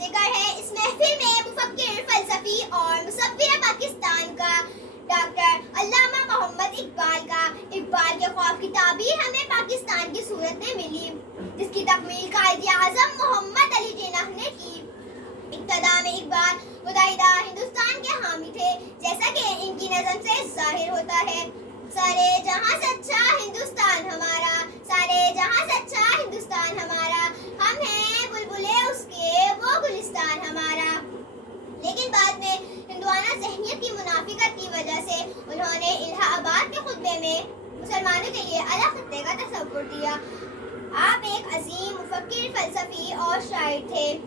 ذکر ہے اس محفل میں مفکر فلسفی اور مصور پاکستان کا ڈاکٹر علامہ محمد اقبال کا۔ اقبال کے خواب کی تعبیر ہمیں پاکستان کی صورت میں ملی، جس کی تکمیل قائد اعظم محمد علی جناح نے کی۔ ابتدا میں اقبال متحدہ ہندوستان کے حامی تھے، جیسا کہ ان کی نظم سے ظاہر ہوتا ہے۔ سارے جہاں سچا ہندوستان ہمارا، سارے جہاں سچا ہندوستان ہمارا، ہم ہیں بلبلے اس کے وہ گلستان ہمارا۔ لیکن بعد میں ہندوانہ ذہنیت کی منافقت کی وجہ سے انہوں نے الہ آباد کے خطبے میں مسلمانوں کے لیے الگ خطے کا تصور دیا۔ آپ ایک عظیم مفکر، فلسفی اور شاعر تھے۔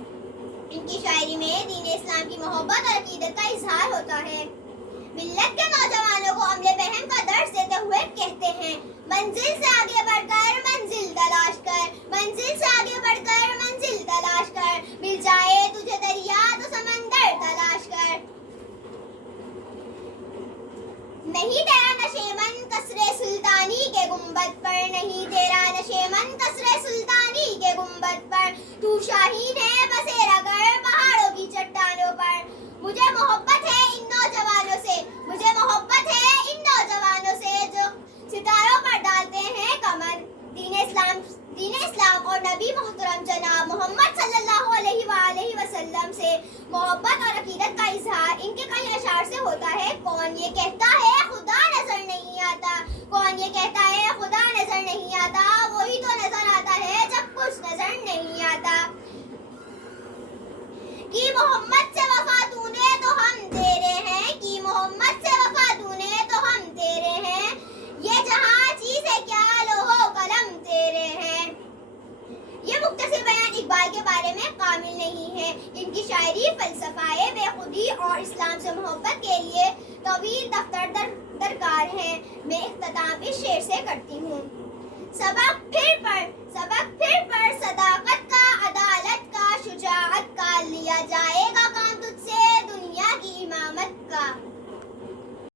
ان کی شاعری میں دین اسلام کی محبت اور عقیدت کا اظہار ہوتا ہے۔ ملت کے نوجوانوں کو عمل بہم کا درس دیتے ہوئے کہتے ہیں، منزل سے آگے بڑھ کر منزل تلاش کر، منزل سے آگے بڑھ کر منزل تلاش کر، مل جائے تجھے دریا تو سمندر تلاش کر۔ نہیں تیرا نشیمن قصر سلطانی کے گنبد پر، نہیں تیرا نشیمن قصر سلطانی کے گنبد پر، تو شاہین ہے بسیرا کر پہاڑوں کی چٹانوں پر۔ مجھے محبت ہے ان نوجوانوں سے، مجھے محبت ہے ان نوجوانوں سے جو ستاروں پر ڈالتے ہیں کمر۔ دین اسلام اور نبی محترم جناب محمد صلی اللہ علیہ وآلہ وسلم سے محبت اور عقیدت کا اظہار ان کے کئی اشعار سے ہوتا ہے۔ کون یہ کہتا ہے خدا نظر نہیں آتا، کون یہ کہتا ہے خدا نظر نہیں آتا، وہی تو نظر آتا ہے جب کچھ نظر نہیں آتا۔ کی محمد سے وفا تو نے تو ہم تیرے ہیں، کی محمد سے وفا تو نے تو ہم تیرے ہیں، یہ جہاں چیزیں کیا لوح و قلم تیرے ہیں۔ یہ مختصر بیان اقبال کے بارے میں کامل نہیں ہے۔ ان کی شاعری فلسفہ بے خودی اور اسلام سے محبت کے لیے طویل دفتر درکار ہے۔ میں اختتام اس شعر سے کرتی ہوں، سبق